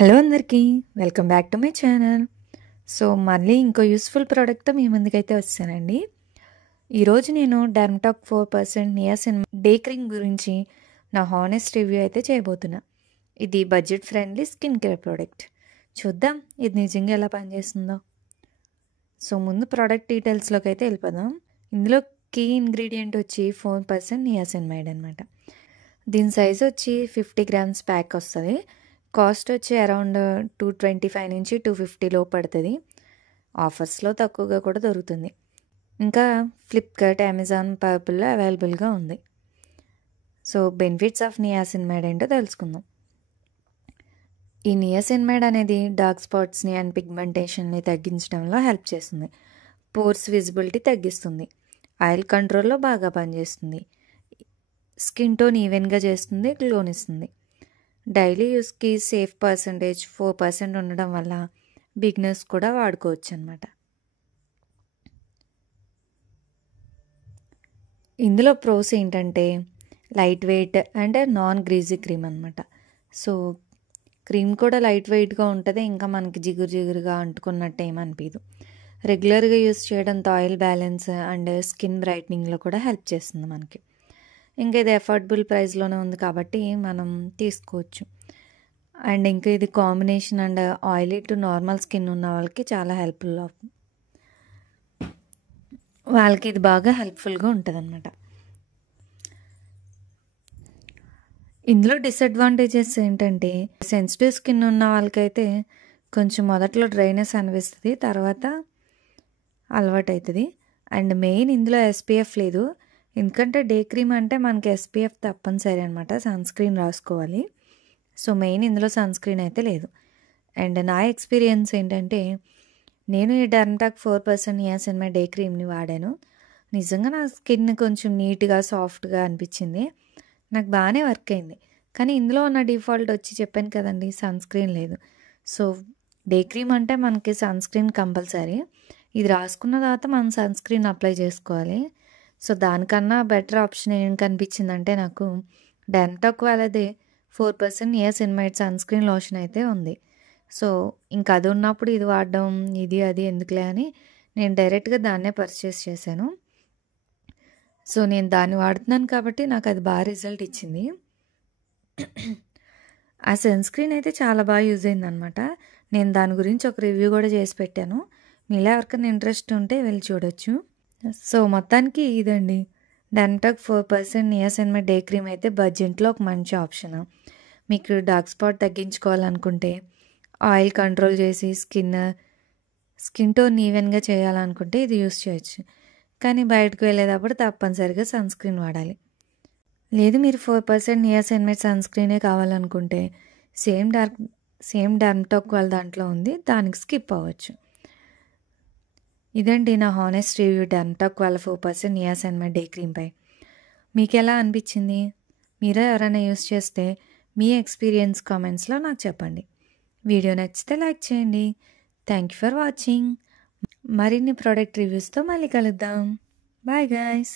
Hello అందరికీ welcome back to my channel. So మళ్ళీ ఇంకో యూస్ఫుల్ ప్రోడక్ట్తో మీ ముందుకైతే వచ్చానండి. ఈరోజు నేను డర్మటాక్ 4% నియాసిన్ డే క్రీమ్ గురించి నా హానెస్ట్ రివ్యూ అయితే చేయబోతున్నా. ఇది budget friendly skin care product. చూద్దాం ఇది నిజంగా ఎలా పనిచేస్తుందో. సో ముందు ప్రోడక్ట్ డీటెయిల్స్లోకి అయితే వెళ్ళిపోదాం. ఇందులో కీ ఇంగ్రీడియంట్ వచ్చి 4% నియాసిన్మైడ్ అనమాట. దీని సైజ్ వచ్చి 50 గ్రామ్స్ ప్యాక్ వస్తుంది. కాస్ట్ వచ్చి అరౌండ్ 225 నుంచి 250 పడుతుంది. ఆఫర్స్లో తక్కువగా కూడా దొరుకుతుంది. ఇంకా ఫ్లిప్కార్ట్, అమెజాన్, పర్పుల్లో అవైలబుల్గా ఉంది. సో బెనిఫిట్స్ ఆఫ్ నియాసిన్మైడ్ ఏంటో తెలుసుకుందాం. ఈ నియాసిన్మైడ్ అనేది డార్క్ స్పాట్స్ని అండ్ పిగ్మెంటేషన్ని తగ్గించడంలో హెల్ప్ చేస్తుంది. పోర్స్ విజిబిలిటీ తగ్గిస్తుంది. ఆయిల్ కంట్రోల్లో బాగా పనిచేస్తుంది. స్కిన్ టోన్ ఈవెన్గా చేస్తుంది, గ్లోనిస్తుంది. డైలీ యూస్కి సేఫ్ పర్సంటేజ్ 4% ఉండడం వల్ల బిగినర్స్ కూడా వాడుకోవచ్చు అనమాట. ఇందులో ప్రోస్ ఏంటంటే light weight and non greasy cream అనమాట. సో క్రీమ్ కూడా లైట్ వెయిట్గా ఉంటుంది. ఇంకా మనకి జిగురుగా అంటుకున్నట్టు ఏమనిపించదు. రెగ్యులర్గా యూస్ చేయడంతో ఆయిల్ బ్యాలెన్స్ అండ్ స్కిన్ బ్రైట్నింగ్లో కూడా హెల్ప్ చేస్తుంది మనకి. ఇంకా ఇది అఫోర్డబుల్ ప్రైస్లోనే ఉంది కాబట్టి మనం తీసుకోవచ్చు. అండ్ ఇంకా ఇది combination and oily to normal skin ఉన్న వాళ్ళకి చాలా హెల్ప్ఫుల్ అవుతుంది. వాళ్ళకి ఇది బాగా హెల్ప్ఫుల్గా ఉంటుంది అనమాట. ఇందులో డిసడ్వాంటేజెస్ ఏంటంటే సెన్సిటివ్ స్కిన్ ఉన్న వాళ్ళకైతే కొంచెం మొదట్లో డ్రైనెస్ అనిపిస్తుంది, తర్వాత అలవాటు అవుతుంది. అండ్ మెయిన్ ఇందులో SPF లేదు. ఎందుకంటే డే క్రీమ్ అంటే మనకి SPF తప్పనిసరి అనమాట, సన్ స్క్రీన్ రాసుకోవాలి. సో మెయిన్ ఇందులో సన్ స్క్రీన్ అయితే లేదు. అండ్ నా ఎక్స్పీరియన్స్ ఏంటంటే నేను ఈ డర్మటాక్ 4% నియాసిన్మైడ్ డే క్రీమ్ని వాడాను. నిజంగా నా స్కిన్ కొంచెం నీట్గా సాఫ్ట్గా అనిపించింది. నాకు బాగానే వర్క్ అయింది. కానీ ఇందులో ఉన్న డిఫాల్ట్ వచ్చి చెప్పాను కదండి, సన్ స్క్రీన్ లేదు. సో డే క్రీమ్ అంటే మనకి సన్ స్క్రీన్ కంపల్సరీ. ఇది రాసుకున్న తర్వాత మనం సన్ స్క్రీన్ అప్లై చేసుకోవాలి. సో దానికన్నా బెటర్ ఆప్షన్ ఏం కనిపించిందంటే నాకు డర్మటాక్ వాళ్ళదే 4% నియాసిన్మైడ్ సన్ స్క్రీన్ లోషన్ అయితే ఉంది. సో ఇంకా అది ఉన్నప్పుడు ఇది వాడడం ఇది అది ఎందుకులే అని నేను డైరెక్ట్గా దాన్నే పర్చేస్ చేశాను. సో నేను దాన్ని వాడుతున్నాను కాబట్టి నాకు అది బాగా రిజల్ట్ ఇచ్చింది. ఆ సన్ స్క్రీన్ అయితే చాలా బాగా యూజ్ అయిందనమాట. నేను దాని గురించి ఒక రివ్యూ కూడా చేసి పెట్టాను. మీలో ఎవరికైనా ఇంట్రెస్ట్ ఉంటే వెళ్ళి చూడొచ్చు. సో మొత్తానికి ఇదండి డర్మటాక్ 4% నియాసిన్మైడ్ డే క్రీమ్ అయితే బడ్జెట్లో ఒక మంచి ఆప్షన్. మీకు డార్క్ స్పాట్ తగ్గించుకోవాలనుకుంటే, ఆయిల్ కంట్రోల్ చేసి స్కిన్ టోన్ ఈవెన్గా చేయాలనుకుంటే ఇది యూస్ చేయొచ్చు. కానీ బయటకు వెళ్ళేటప్పుడు తప్పనిసరిగా సన్ స్క్రీన్ వాడాలి. లేదు మీరు 4% నియాసిన్మైడ్ సన్ స్క్రీనే కావాలనుకుంటే సేమ్ డర్మటాక్ వాళ్ళ దాంట్లో ఉంది, దానికి స్కిప్ అవ్వచ్చు. ఇదండి నా హానెస్ట్ రివ్యూ డర్మటాక్ వాళ్ళ 4% నియాసిన్మైడ్ డే క్రీమ్పై. మీకు ఎలా అనిపించింది? మీరే ఎవరైనా యూస్ చేస్తే మీ ఎక్స్పీరియన్స్ కామెంట్స్లో నాకు చెప్పండి. వీడియో నచ్చితే లైక్ చేయండి. Thank you for watching. మరిన్ని ప్రోడక్ట్ రివ్యూస్తో మళ్ళీ కలుద్దాం. Bye guys.